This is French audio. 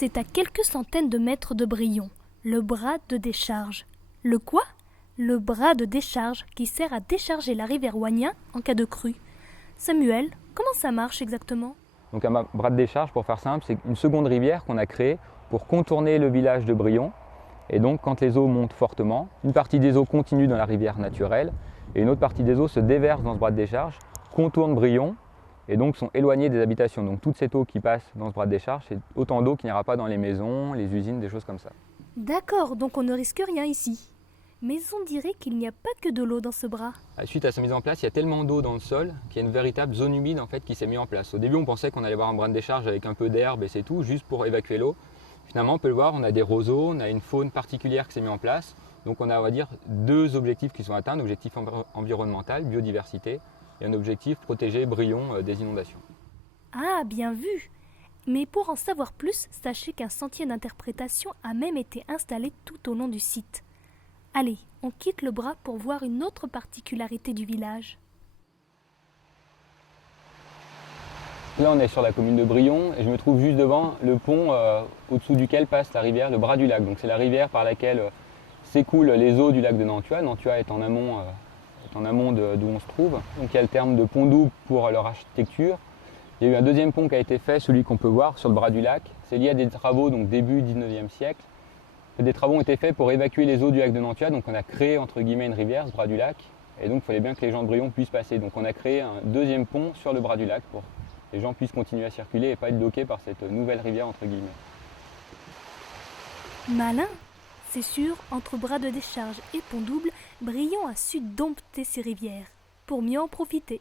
C'est à quelques centaines de mètres de Brion, le bras de décharge. Le quoi? Le bras de décharge qui sert à décharger la rivière Ouagnin en cas de crue. Samuel, comment ça marche exactement? Donc un bras de décharge, pour faire simple, c'est une seconde rivière qu'on a créée pour contourner le village de Brion. Et donc quand les eaux montent fortement, une partie des eaux continue dans la rivière naturelle et une autre partie des eaux se déverse dans ce bras de décharge, contourne Brion et donc sont éloignées des habitations. Donc toute cette eau qui passe dans ce bras de décharge, c'est autant d'eau qui n'ira pas dans les maisons, les usines, des choses comme ça. D'accord, donc on ne risque rien ici. Mais on dirait qu'il n'y a pas que de l'eau dans ce bras. Suite à sa mise en place, il y a tellement d'eau dans le sol qu'il y a une véritable zone humide en fait, qui s'est mise en place. Au début, on pensait qu'on allait avoir un bras de décharge avec un peu d'herbe et c'est tout, juste pour évacuer l'eau. Finalement, on peut le voir, on a des roseaux, on a une faune particulière qui s'est mise en place. Donc on a, on va dire, deux objectifs qui sont atteints, un objectif environnemental, biodiversité, et un objectif protéger Brion des inondations. Ah, bien vu. Mais pour en savoir plus, sachez qu'un sentier d'interprétation a même été installé tout au long du site. Allez, on quitte le bras pour voir une autre particularité du village. Là, on est sur la commune de Brion et je me trouve juste devant le pont au-dessous duquel passe la rivière, le bras du lac. Donc c'est la rivière par laquelle s'écoulent les eaux du lac de Nantua. Nantua est en amont d'où on se trouve. Donc il y a le terme de pont double pour leur architecture. Il y a eu un deuxième pont qui a été fait, celui qu'on peut voir sur le bras du lac. C'est lié à des travaux donc début 19e siècle. Des travaux ont été faits pour évacuer les eaux du lac de Nantua. Donc on a créé entre guillemets une rivière, ce bras du lac. Et donc il fallait bien que les gens de Brion puissent passer. Donc on a créé un deuxième pont sur le bras du lac pour que les gens puissent continuer à circuler et pas être bloqués par cette nouvelle rivière entre guillemets. Malin! C'est sûr, entre bras de décharge et pont double, Brion a su dompter ses rivières, pour mieux en profiter.